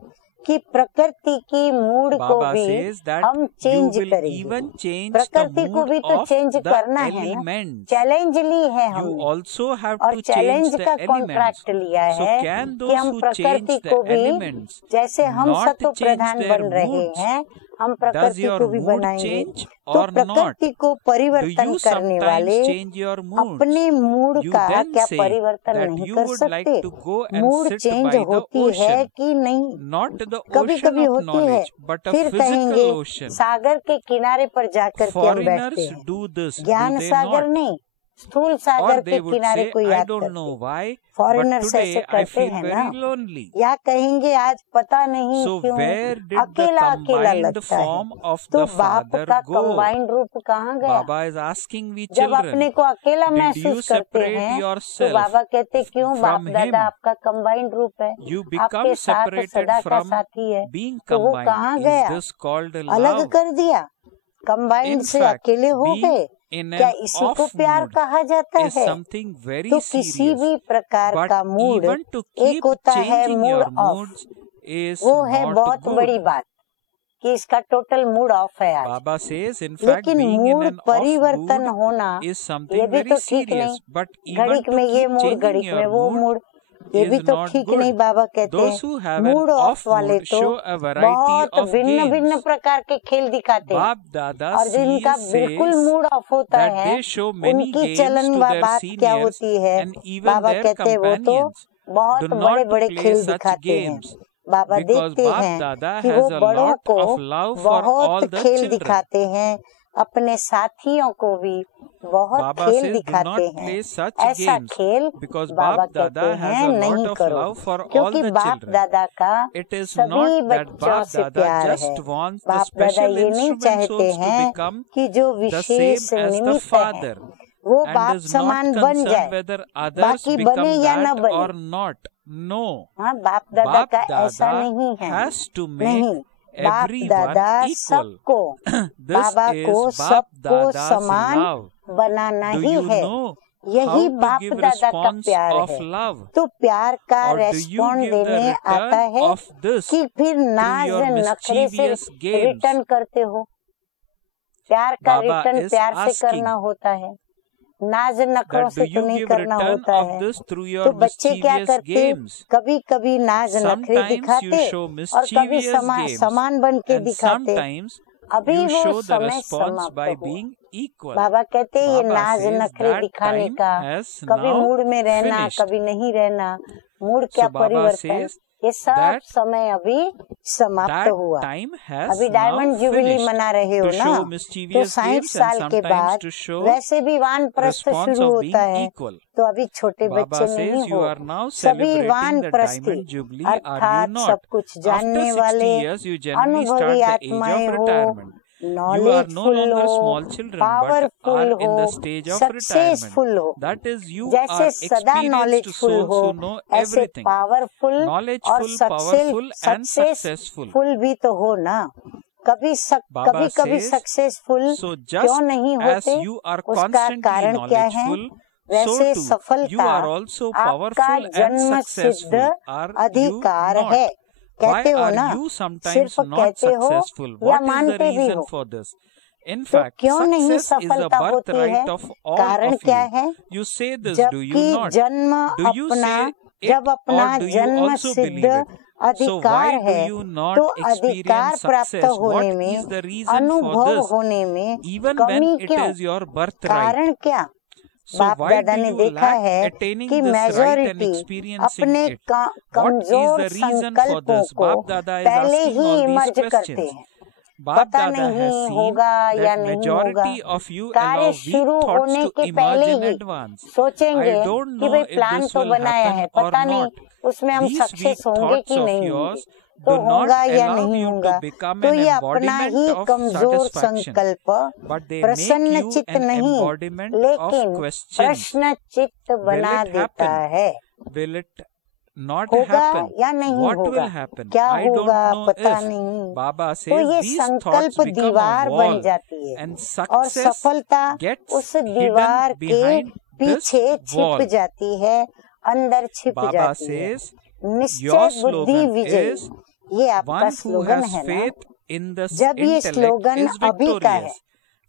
कि प्रकृति की मूड को Baba भी says that हम you चेंज will करेंगे। even change the प्रकृति को mood भी तो of चेंज the करना है ना। elements. चैलेंज ली है You हमने, also have और to change चैलेंज the का elements. कॉन्ट्रैक्ट लिया So है can कि those हम who प्रकृति change the को भी, elements जैसे हम not सत्व change प्रधान their बन रहे moods? हैं, हम Does प्रकृति your को भी mood बनाएंगे। change तो or not? प्रकृति को Do परिवर्तन you करने वाले sometimes change your moods? अपने मूड You का then क्या say परिवर्तन that नहीं you कर would like सकते? to go and mood sit change by the होती है ocean. कि नहीं? Not the कभी ocean कभी of होती है। knowledge, but a फिर physical कहेंगे ocean. सागर के किनारे पर जाकर के हम बैठते Foreigners हैं। do this, do ज्ञान they सागर not? नहीं, स्थूल सागर Or के they would किनारे say, को I याद don't know करते। why, but फॉरेनर्स ऐसे today I करते feel हैं ना, very lonely. या कहेंगे आज पता नहीं So क्यों where did the अकेला अकेला combined लगता है। form of तो the बाप Father का go? कंबाइंड रूप कहाँ गया? Baba is asking we जब अपने children, को अकेला did you महसूस करते separate हैं, तो yourself बाबा कहते क्यों? बाप from दादा him? आपका कंबाइंड रूप है, You आपके become साथ separated सदा का from साथी है, being तो वो कहाँ combined. गया? Is this called अलग love? कर दिया, कंबाइंड In से fact, अकेले हो being गए। in क्या an इसी को off प्यार mood कहा जाता is है? something very तो किसी serious. भी प्रकार But का मूड even to एक keep होता है changing mood your of, moods is वो है not बहुत good. बड़ी बात कि इसका टोटल मूड ऑफ है आज। Baba says, in fact, लेकिन being in mood an off परिवर्तन mood होना is ये something भी very तो ठीक serious. नहीं। But even घड़ीक to में ये keep मूड, changing घड़ीक में your वो mood मूड, ये भी is तो not ठीक good. नहीं। बाबा कहते Those who हैं have an mood off off वाले mood तो show a variety बहुत of भिन्न games. भिन्न प्रकार के खेल दिखाते हैं, Bab Dada और जिनका बिल्कुल says मूड ऑफ होता that है they show many उनकी games चलन to व their बात क्या seniors होती है? and even बाबा their कहते हैं वो तो companions. बहुत Do बड़े not बड़े play खेल such दिखाते हैं। games. बाबा Because देखते Bap हैं Dada कि has वो a बड़ों lot को of love for all बहुत the खेल children. दिखाते हैं, अपने साथियों को भी बहुत Baba खेल says, do दिखाते not हैं। play such ऐसा games खेल because बाबा Bap Dada कहते has हैं a lot नहीं of करो, love for all क्योंकि the बाप children. दादा का It is सभी not that बच्चों Bap से Dada प्यार है। just wants the बाप दादा special ये नहीं instrument चाहते souls to हैं become कि जो the wishes same as the निमित्त है Father, वो and बाप is not समान बन concerned जाए, whether others बाकी become बने या न that बने। or not. No, हाँ, बाप दादा Bap का ऐसा Dada नहीं है, has to make नहीं, बाप everyone दादा equal. सबको, This बाबा is को Bap सबको Dada's समान love. Banana Do he you है, know यही how to बाप give दादा का response प्यार of है। love? तो प्यार का Or do you respond give the देने आता return है of this कि फिर through नाज your नखरे से mischievous games? रिटर्न करते हो? प्यार का Baba रिटर्न is प्यार से asking करना होता है, नाज नखरों that से do तो you नहीं give करना return होता of है। this through तो your बच्चे क्या mischievous करते, games? कभी कभी नाज नखरे Sometimes you दिखाते show और कभी mischievous games, समान बन के and दिखाते। sometimes अभी you वो show the समय response समाप्त by हुआ। being equal. बाबा कहते ये Baba नाज says नखरे that दिखाने time का, has कभी now मूड में रहना finished. कभी नहीं रहना, मूड क्या So Baba परिवर्तन, says ये सब that समय अभी समाप्त that हुआ। time has अभी now डायमंड जुबली finished. मना रहे हो To ना, show तो mischievous 60 games and साल के sometimes बाद to show वैसे भी वानप्रस्थ response शुरू of होता being है, equal. तो अभी छोटे Baba बच्चे says नहीं you हो, are now सभी celebrating the वानप्रस्थी Diamond Jubilee, are you अर्थात not? सब कुछ After जानने 60 वाले, years, you generally start अनुभवी the age आत्माएं of हो, retirement. You are no knowledgeful longer हो, small children, but powerful are in हो, the stage of retirement. Successful हो। That is, you जैसे are सदा experienced नॉलेजफुल souls हो, who know ऐसे everything. पावरफुल और Knowledgeful, powerful, and successful. Successful भी तो हो ना, कभी Baba कभी says, सक्सेसफुल so क्यों just नहीं as होते, you are उसका constantly कारण क्या है? knowledgeful, वैसे so too you सफलता are also आपका powerful and जन्म सिद्ध successful. Are you अधिकार not? है। Why कहते हो ना, are you sometimes सिर्फ not कहते हो successful? या What is the मानते भी reason हो, for this? In तो fact, क्यों नहीं success is the सफलता होती है? birthright of all कारण of क्या you. है? You say this, do you जबकि not? जन्म Do you अपना, say it जब अपना or do you जन्म also सिद्ध believe it? So अधिकार why do है, you not तो अधिकार experience प्राप्त success? होने What में, is the reason for अनुभव this? होने में Even when कमी it क्यों? is your birthright. कारण क्या? So बाप why दादा do ने you देखा lack है attaining कि this right and majority experiencing अपने it? What is कमजोर the reason for संकल्पों this? को Bap Dada is पहले asking he all these emerge करते questions. हैं। Bap पता Dada has नहीं seen होगा या that नहीं होगा, majority of you allow कार्य weak शुरू thoughts होने to के emerge पहले in ही advance. सोचेंगे I don't कि know भाई if प्लान this तो will बनाया है, happen or पता नहीं not. उसमें हम These सक्सेस weak होंगे thoughts कि of नहीं yours होंगे, तो do not होगा या allow नहीं you होगा, to become तो an ये अपना ही embodiment of कमजोर satisfaction, संकल्प but they make प्रसन्न you चित्त an नहीं, embodiment of लेकिन questions. प्रश्न चित्त बना Will it देता happen? है। Will it not होगा happen? या नहीं What होगा, will happen? क्या I don't होगा know पता if. नहीं, Baba तो says ये these संकल्प thoughts become a दीवार बन wall जाती है and और success सफलता gets उस दीवार hidden के behind this पीछे छिप wall. जाती है, अंदर छिप Baba जाती है। says निश्चय your बुद्धि slogan विजयी, is ये आपका one who स्लोगन has है ना। faith in the जब ये intellect स्लोगन is अभी का है, victorious.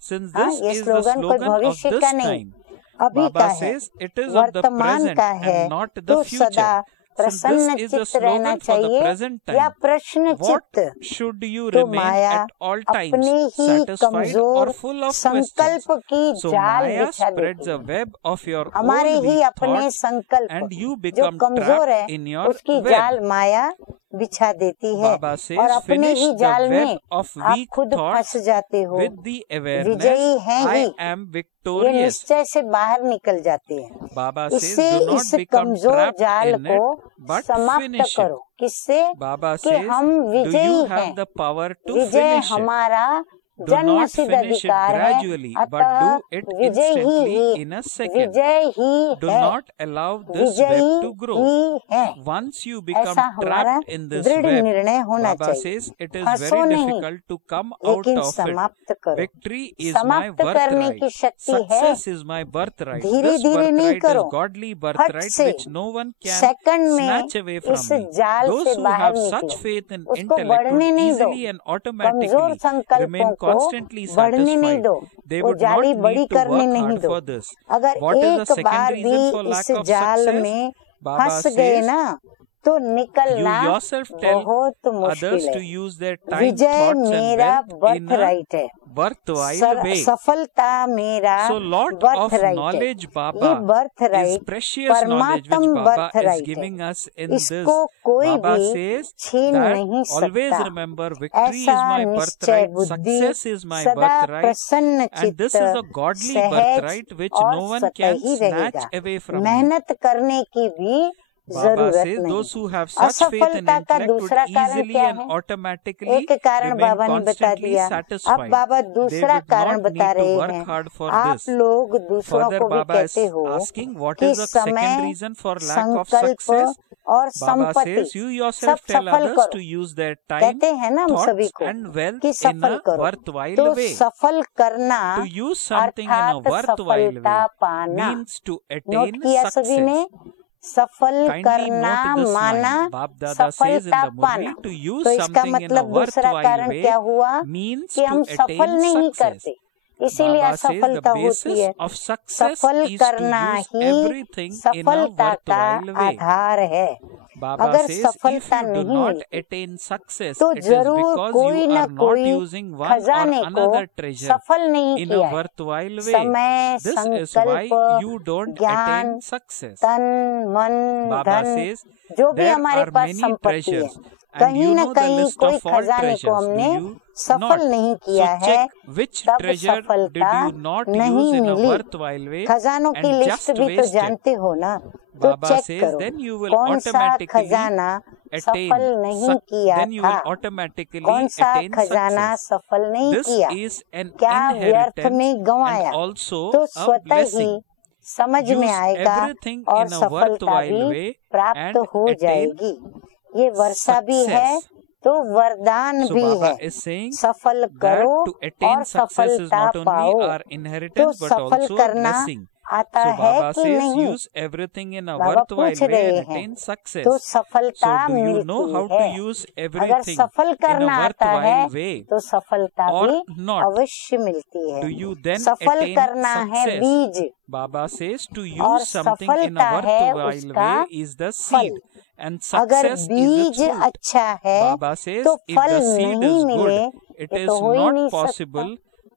Since हाँ, this ये is the स्लोगन कोई slogan of भविष्य this का नहीं, time, अभी का Baba है, says it is of the वर्तमान present का है, and not the तो future. सदा Since प्रसन्न this is the चित्त रहना slogan for the चाहिए present या time, प्रश्न what चित्त। should you तो remain Maya at all times, अपने ही satisfied कमजोर or full of संकल्प questions? की So जाल Maya बिछा spreads देती a है, web of your हमारे own ही weak अपने thoughts संकल्प and you जो become कमजोर trapped है in your उसकी web. जाल माया बिछा देती है, Baba says, और अपने finish ही the जाल web में of आप weak खुद thoughts फंस जाते हो, with the awareness, विजयी हैं I ही, am ये victorious. निश्चय से बाहर निकल जाते हैं। Baba says, इससे do not इस become कमजोर trapped जाल in को it, but समाप्त finish it. करो, किससे? Baba कि says, हम do विजयी you हैं, have the power to Vijay finish it? हमारा Do जन्म not सिद्ध finish it अधिकार है, gradually, but अतः do it Vijay he instantly in a second. Vijay he Do है, not allow this web विजयी to grow. ही है। Once you become ऐसा हमारा trapped in this दृढ़ web, निर्णय होना Baba चाहिए। says it is फंसो very नहीं, difficult to come out लेकिन of it. समाप्त करो। Victory is my समाप्त करने birthright. की शक्ति है, Success is my birthright. धीरे This धीरे नहीं birthright करो, is godly फट birthright से which no one can second में snatch away from इस me. जाल Those से who बाहर have such निकलो, faith in उसको intellect बढ़ने would नहीं दो, easily and कमजोर automatically संकल्पों remain को constantly बढ़ने नहीं satisfied. दो, They वो would not जाली बड़ी need to करने work नहीं hard दो। for this. अगर What is the एक second बार reason भी for इस lack of जाल success? में Baba फंस गए says ना, तो You निकलना yourself tell बहुत others मुश्किल to है। use their time, Vijay thoughts and मेरा wealth in birth a right है, worthwhile way. सफलता मेरा So lot birth of right है। knowledge ये Baba birth is right precious knowledge which परमात्म Baba बर्थ is राइट है, giving us in this. इसको कोई Baba भी says छीन that नहीं always सकता। remember victory is ऐसा my निश्चय birthright, बुद्धि success is my सदा birthright, प्रसन्न and this चित्त is a godly सहज birthright which और no one can सतही snatch रहेगा। away from me. मेहनत करने की भी Baba जरूरत says नहीं। those who have such faith in असफलता का intellect would दूसरा कारण easily क्या and है? automatically एक कारण remain बाबा ने बता constantly दिया। अब satisfied. बाबा They दूसरा would कारण not बता need to रहे work हैं। hard for आप this. लोग दूसरों Further, को भी Baba is कहते हो asking what कि is the second समय, reason for lack of संकल्प success. और Baba संपत्ति says you सब yourself tell सफल others करो। to use their time, कहते हैं ना हम सभी thoughts को and wealth कि in सफल a करो। worthwhile तो way. सफल करना To use something in a अर्थात worthwhile सफलता way पाना। means to नोट attain किया सभी ने? success. सफल Kindly करना note this माना line. Bab Dada says in सफलता the पाना। Murli to use तो इसका something in a मतलब दूसरा worthwhile कारण way क्या हुआ means कि हम to सफल attain नहीं success. करते, इसीलिए Baba says the असफलता होती basis है। of success सफल is to करना use he everything in a सफलता का worthwhile way. आधार है। Baba अगर says if सफलता you do नहीं not मिलती attain success, तो it is जरूर because कोई you न are not कोई using one or खजाने को another treasure सफल नहीं in किया a है। worthwhile way. समय, This is संकल्प, why you don't ज्ञान, attain success. तन, मन, Baba धन, says जो भी there हमारे are पास many संपत्ति है, treasures and कहीं you न know the कहीं list कोई of all खजाने को treasures. हमने Do you सफल not? नहीं So किया है, check which तब treasure did सफलता you not नहीं use in a milli. worthwhile way खजानों की and लिस्ट just भी तो wasted. जानते हो ना, तो Baba चेक says करो then you will कौन सा automatically खजाना attain सफल नहीं किया then you था, will automatically कौन सा attain खजाना success. सफल नहीं This किया, is an क्या व्यर्थ inheritance में गंवाया, and also तो a स्वतः ही blessing. समझ में Use आएगा everything और in a सफलता worthwhile भी way प्राप्त and हो attain जाएगी। ये वर्षा भी है success. तो वरदान So भी Baba है। is saying सफल that करो to attain और success is सफलता not only पाओ। our तो inheritance but सफल also a करना blessing. आता So है Baba कि says नहीं? use everything in a Baba worthwhile पूछ way रहे and हैं attain success. तो सफलता So do you know मिलती how to है। use अगर everything सफल in a करना आता है worthwhile way तो सफलता or भी not? अवश्य मिलती है। Do you then सफल attain करना है success? बीज Baba says to और use something in a सफलता है worthwhile उसका way is the फल। seed and अगर success is बीज its fruit. अच्छा है Baba says तो if फल the seed नहीं is मिले good, it ये is तो हो ही not नहीं possible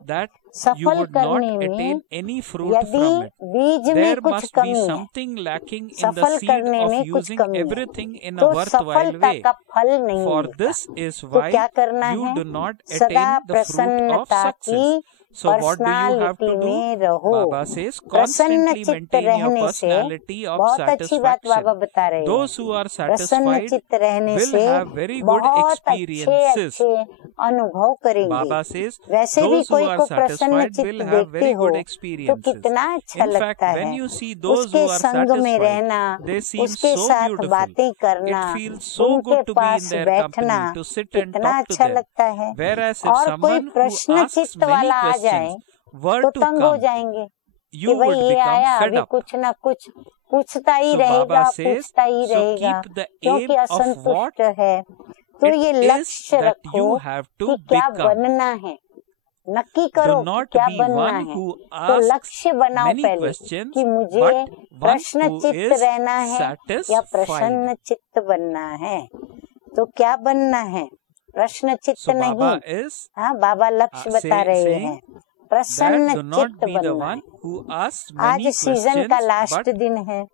that you सफल would not करने में attain any fruit यदि from it. बीज में There कुछ must be कमी है, something lacking in the सफल seed करने of में कुछ using कमी है, everything in a तो worthwhile सफलता way. का फल नहीं For मिलता। this is तो why क्या करना you है? do not सदा attain the fruit of प्रसन्नता success. की So what do you have personality to do? में रहो। Baba says प्रसन्न constantly चित्त maintain your रहने से personality of बहुत अच्छी बात बाबा satisfaction. बता रहे हैं। Those who are प्रसन्न satisfied चित्त रहने will से have very good बहुत experiences. अच्छे अनुभव करेंगे। Baba says वैसे भी those who कोई are को प्रसन्न satisfied चित्त will have देखते very हो good तो experiences. कितना अच्छा In fact, लगता when है। you see those उसके who are संग में satisfied, रहना, they seem उसके so साथ beautiful. बातें करना, It feels so उनके good to be in pass their बैठना company, to sit and कितना talk to अच्छा them. लगता है। Whereas if और कोई someone who प्रश्न asks चित्त many वाला आ जाए questions were तो to तंग हो come, जाएंगे you कि भाई would ये become आया fed अभी up. कुछ ना कुछ पूछता ही So रहेगा, Baba says, पूछता ही so रहेगा keep the क्योंकि aim of असंतुष्ट what है। तो it ये is लक्ष्य that रखो you have to कि क्या become. बनना है, नक्की करो Do कि not क्या be बनना one है। who तो asks लक्ष्य बनाओ many पहले questions, कि मुझे but one प्रश्न who चित्त is रहना है या satisfied. प्रसन्न चित्त बनना है। तो क्या बनना है? प्रश्न चित्त So नहीं। Baba is हाँ, बाबा लक्ष्य बता रहे saying हैं, प्रसन्न that do not चित्त be the बनना one है। who asks आज many सीजन का questions, लास्ट but दिन है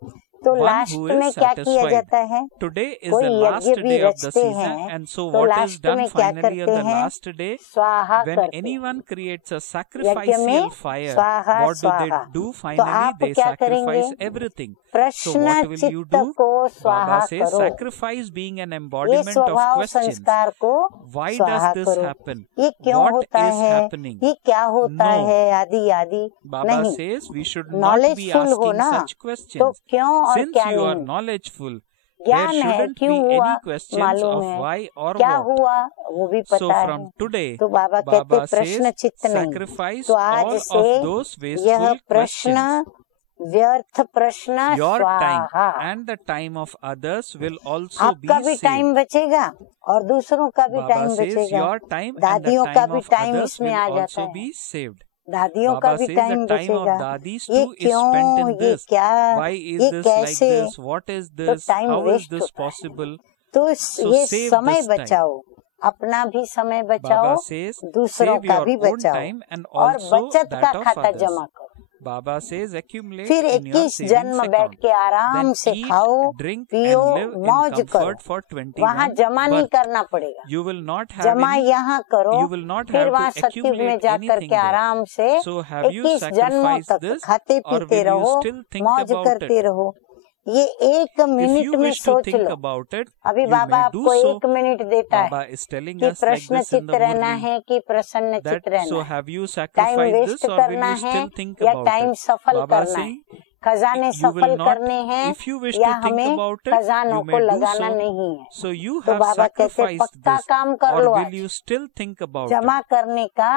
तो one लास्ट who में is क्या किया satisfied. जाता है? Today is कोई the last यज्ञ भी day of the रचते season, हैं and so तो what is लास्ट done में क्या finally on करते the हैं? last day? स्वाहा When करते हैं। anyone creates a यज्ञ में sacrificial fire, स्वाहा what do they स्वाहा। do तो finally? आप They क्या करेंगे? sacrifice everything. So प्रश्न what will you चित्त do? को स्वाहा Baba says करो। sacrifice being an ये embodiment of स्वभाव questions. संस्कार को Why स्वाहा does this करो। happen? ये क्यों What होता is है? happening? ये क्या होता No. है? आदि आदि Baba नहीं। says we should not be knowledgeful हो asking ना, such तो questions. क्यों और Since क्या you are नहीं? knowledgeful, there ज्ञान है, shouldn't be क्यों हुआ any questions मालूम of है, why or क्या what. हुआ वो भी So पता from है। today, तो बाबा कहते Baba प्रश्न says चित्त नहीं। sacrifice तो आज all से of those यह wasteful प्रश्न questions. व्यर्थ प्रश्न Your time स्वाहा। and the time of others will also आपका be भी saved. टाइम बचेगा और दूसरों का भी Baba टाइम says बचेगा। your time and the दादियों का time भी of टाइम others इसमें will आ जाता also है। be saved. दादियों का Baba भी says time the time of बचेगा। dadis ये too is spent क्यों, in ये this. क्या, Why is ये this like कैसे, this? What is तो this? Time How is waste this होता है। possible? तो So ये save समय this time. बचाओ, अपना भी समय बचाओ, Baba says दूसरों save का your भी own बचाओ, time and और also बचत का that of खाता others. जमा करो। Baba says accumulate फिर in your 21 savings जन्म बैठ account. के आराम Then से eat, खाओ, drink पियो, and live in मौज करो। comfort for वहाँ 21 जमा नहीं birth. करना पड़ेगा, You will not have जमा any, यहाँ करो, you will not फिर have वहाँ to सत्युग में accumulate जाकर anything के there. आराम से So have you 21 जन्मों sacrificed तक this खाते or पीते will you रहो, still think मौज about करते it? रहो। ये एक If मिनट you में wish to सोच think लो। about it, अभी you बाबा may do आपको so. 1 मिनट देता Baba है is telling कि us like प्रश्न this in चित्त the रहना Murli. है कि प्रसन्न That चित्त रहना so है, have you time sacrificed waste this or will करना you है still think या about टाइम it? सफल Baba करना है, saying खजाने you सफल will not, करने हैं if you wish या to think हमें about it, खजानों you को may do लगाना so. नहीं है। So you तो have बाबा कहते sacrificed पक्का this काम कर or लो, will आज you still think about जमा it? करने का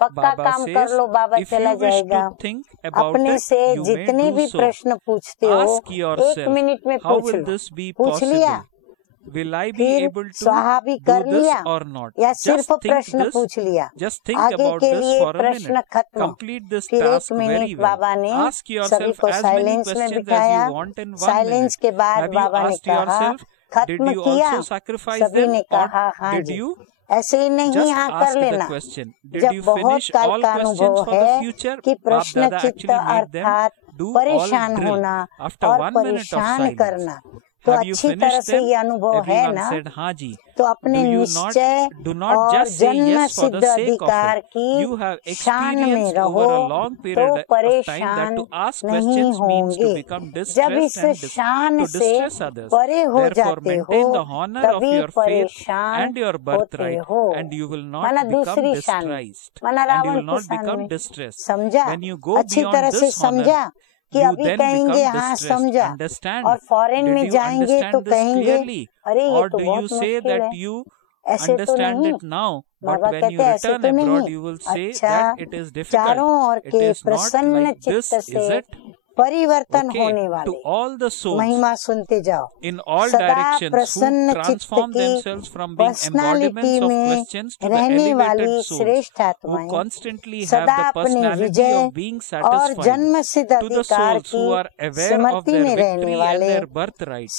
पक्का Baba काम कर says लो, बाबा if चला you wish जाएगा। to think about अपने it, से you may जितने do भी so. प्रश्न पूछते हो Ask 1 yourself, मिनट में how पूछ will लो, this be पूछ लिया, possible? Will I be फिर able to स्वाहा भी do कर this लिया or not? या Just सिर्फ think प्रश्न this. पूछ लिया, Just think आगे about के this लिए for a प्रश्न minute. खत्म। Complete this फिर 1 task very मिनट well. बाबा ने Ask सभी yourself को as many साइलेंस में questions as बिठाया। you want in 1 silence minute. के बाद Have you बाबा ने asked कहा yourself, did खत्म you किया, also sacrifice सभी them ने or कहा हाँ did जी। you? ऐसे ही नहीं Just हाँ ask कर the लेना। question. Did जब you बहुत finish काल all का questions अनुभव for the है future? कि Bab प्रश्न Dada चित्त actually made them अर्थात do all परेशान drill होना after और 1 minute of परेशान silence. करना, तो Have you अच्छी तरह finished से them? ये अनुभव है Everyone ना, said, हाँ जी. तो अपने Do you निश्चय do not और just say जन्म yes for सिद्ध the sake of अधिकार it. की You have शान में experienced रहो over a long तो period of time that परेशान to ask नहीं questions means to होंगे। become जब distressed इस and शान to से distress others. परे हो Therefore, जाते हो maintain the honor of तभी your faith परेशान and your होते birthright, हो। and you will not माना become दूसरी शान, distressed, माना and you रावण will की not शान become में distressed. समझा, When you go अच्छी तरह beyond से this honor, समझा कि you अभी then कहेंगे become हाँ distressed. समझा, Understand? और फॉरेन Did में you जाएंगे तो understand this कहेंगे clearly? अरे ये Or तो do बहुत you say मुश्किल that है, you ऐसे तो understand नहीं। it now, but Baba when कहते you ऐसे return तो abroad, नहीं। you will say अच्छा, that it is difficult. चारों ओर It के is not प्रसन्न like this, चित्त is से it? परिवर्तन Okay, होने to वाले all the souls महिमा सुनते जाओ, in all सदा directions who प्रसन्न चित्त transform की themselves from being personality embodiments of में questions to the रहने वाली elevated souls श्रेष्ठ who आत्माएं constantly have सदा the अपने personality विजय of being और satisfied. जन्म सिद्ध To the अधिकार souls who की are aware of Smriti their में रहने victory and वाले their birthright.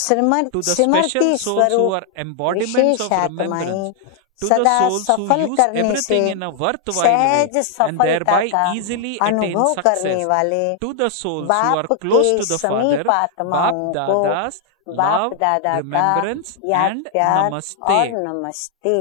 To the special Smriti souls who स्वरूप are embodiments विशेष of आत्माएं remembrance. To the सदा souls who सफल use करने से everything in a worthwhile way सहज and सफलता thereby का easily attain अनुभव करने success. वाले To the souls who बाप are के close to the Father, समीप आत्माओं Bap को Dada's बाप love, दादा का remembrance याद and प्यार और namaste. नमस्ते।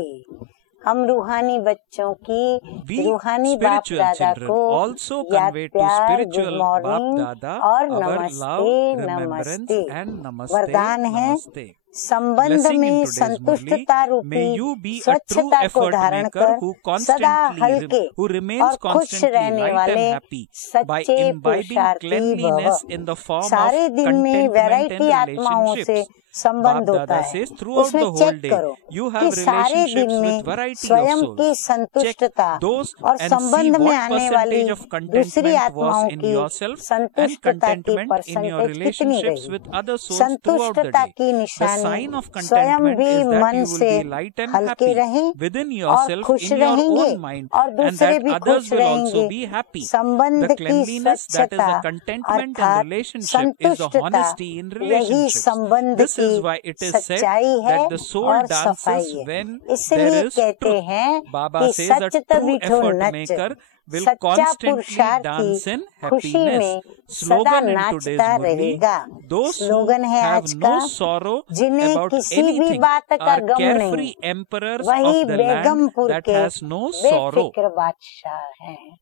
हम रूहानी बच्चों की We रूहानी बाप spiritual दादा children को also याद convey to प्यार, good spiritual Bap morning Dada और our नमस्ते love, remembrance नमस्ते and namaste, वरदान है। namaste. संबंध Blessing in में today's Murli, संतुष्टता may रूपी you be a true स्वच्छता को effort धारण maker कर who सदा constantly, हल्के who और remains खुश constantly रहने light वाले and happy by सच्चे imbibing पुरुषार्थी cleanliness भव। in the form of सारे दिन में contentment वैरायटी and आत्माओं से relationships. संबंध Bap होता Dada है, says throughout उसमें the whole चेक day करो you कि have सारे दिन relationships में with variety of स्वयं souls. की Check संतुष्टता those और and see संबंध में what आने वाली percentage of दूसरी contentment was आत्माओं in की yourself and संतुष्टता की contentment in your परसेंटेज कितनी relationships रही। with other souls throughout the संतुष्टता day. की The निशानी sign of स्वयं contentment भी is that मन you से will be light and हल्के happy रहें within और yourself खुश in your रहेंगे own mind और and दूसरे that भी others खुश will also रहेंगे। be happy. संबंध The की cleanliness that is स्वच्छता the contentment in अर्थात relationship is the संतुष्टता honesty in यही relationships. संबंध This की is why it is said सच्चाई है that the soul और dances सफाई है। when इसलिए there is कहते truth. हैं Baba कि says a सच तब true बिठो effort Nach, maker will सच्चा constantly पुरुषार्थी dance in खुशी happiness. में सदा Slogan in today's नाचता Murli, रहेगा। those who स्लोगन है have आज no का, sorrow जिन्हें about किसी भी anything बात का are गम नहीं, carefree emperors वही of the land Begampur that के has no sorrow. बेफिक्र बादशाह हैं।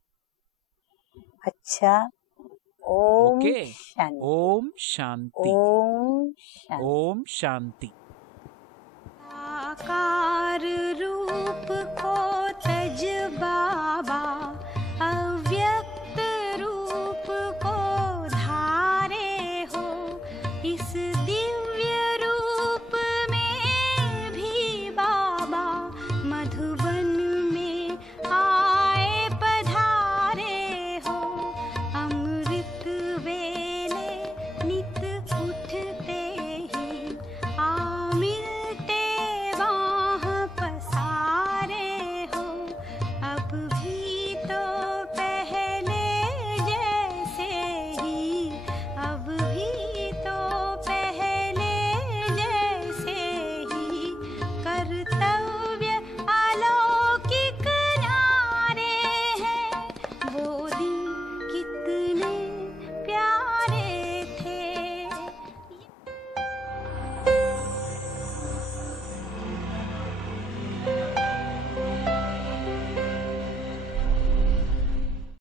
अच्छा, ओम Okay. शांति, Om Shanti. Om Shanti. Om Shanti. साकार रूप को